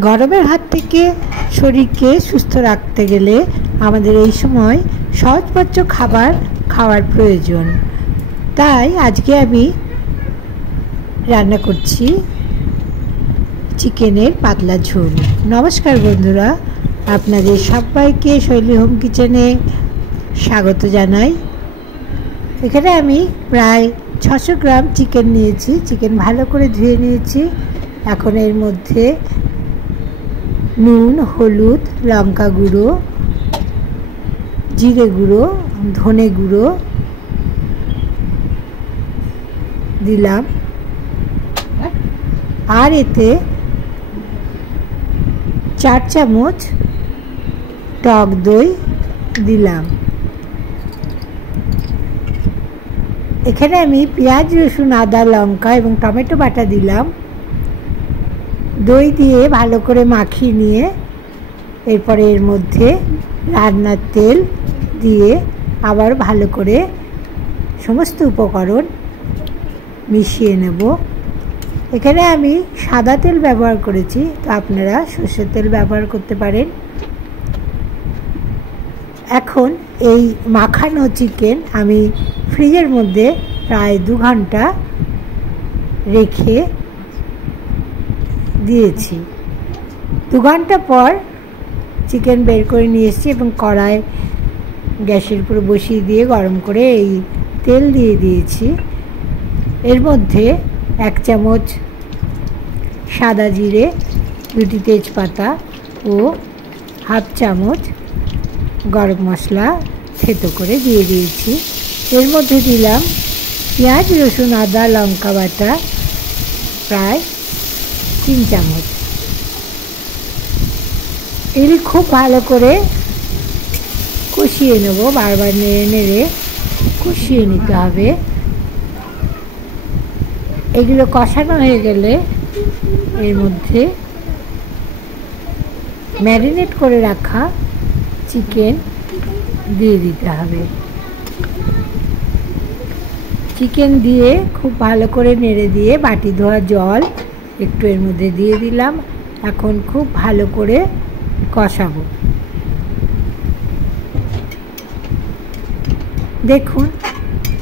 গরমের হাত থেকে শরীরকে সুস্থ রাখতে গেলে আমাদের এই সময় সহজপাচ্য খাবার খাওয়ার প্রয়োজন। তাই আজকে আমি রান্না করছি চিকেনের পাতলা ঝোল। নমস্কার বন্ধুরা, আপনাদের সবাইকে শৈলী হোম কিচেনে স্বাগত জানাই। এখানে আমি প্রায় 600 গ্রাম চিকেন নিয়েছি। চিকেন ভালো করে ধুয়ে নিয়েছি। এখন এর মধ্যে নুন, হলুদ, লঙ্কা গুঁড়ো, জিরে গুঁড়ো, ধনে গুঁড়ো দিলাম, আর এতে 4 চামচ টক দই দিলাম। এখানে আমি পেঁয়াজ, রসুন, আদা, লঙ্কা এবং টমেটো বাটা দিলাম। দই দিয়ে ভালো করে মাখিয়ে নিয়ে এরপরে এর মধ্যে রান্নার তেল দিয়ে আবার ভালো করে সমস্ত উপকরণ মিশিয়ে নেব। এখানে আমি সাদা তেল ব্যবহার করেছি, তো আপনারা সরষের তেল ব্যবহার করতে পারেন। এখন এই মাখানো চিকেন আমি ফ্রিজের মধ্যে প্রায় 2 ঘন্টা রেখে দিয়েছি। 2 ঘন্টা পর চিকেন বের করে নিয়ে এসেছি এবং কড়াই গ্যাসের উপরে বসিয়ে দিয়ে গরম করে এই তেল দিয়ে দিয়েছি। এর মধ্যে 1 চামচ সাদা জিরে, 2টি তেজপাতা ও 1/2 চামচ গরম মশলা থেতো করে দিয়ে দিয়েছি। এর মধ্যে দিলাম পেঁয়াজ, রসুন, আদা, লঙ্কা বাটা প্রায় 3 চামচ। এগুলি খুব ভালো করে কষিয়ে নেব, বারবার নেড়ে নেড়ে কষিয়ে নিতে হবে। এগুলো কষানো হয়ে গেলে এর মধ্যে ম্যারিনেট করে রাখা চিকেন দিয়ে দিতে হবে। চিকেন দিয়ে খুব ভালো করে নেড়ে দিয়ে বাটি ধোয়া জল একটু এর মধ্যে দিয়ে দিলাম। এখন খুব ভালো করে কষাবো। দেখুন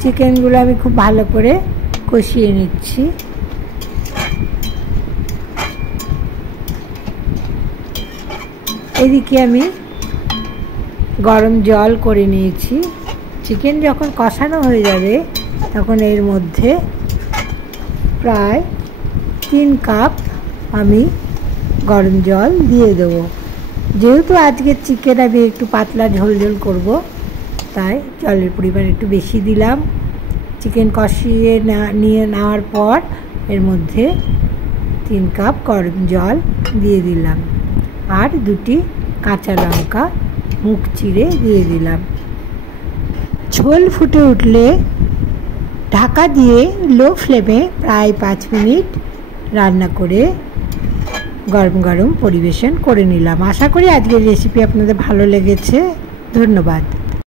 চিকেনগুলো আমি খুব ভালো করে কষিয়ে নিচ্ছি। এদিকে আমি গরম জল করে নিয়েছি। চিকেন যখন কষানো হয়ে যাবে তখন এর মধ্যে প্রায় 3 কাপ আমি গরম জল দিয়ে দেবো। যেহেতু আজকে চিকেন আমি একটু পাতলা ঝোল ঝোল করব, তাই জলের পরিমাণ একটু বেশি দিলাম। চিকেন কষিয়ে নিয়ে নেওয়ার পর এর মধ্যে 3 কাপ গরম জল দিয়ে দিলাম, আর 2টি কাঁচা লঙ্কা মুখ চিরে দিয়ে দিলাম। ঝোল ফুটে উঠলে ঢাকা দিয়ে লো ফ্লেমে প্রায় 5 মিনিট রান্না করে গরম গরম পরিবেশন করে নিলাম। আশা করি আজকের রেসিপি আপনাদের ভালো লেগেছে। ধন্যবাদ।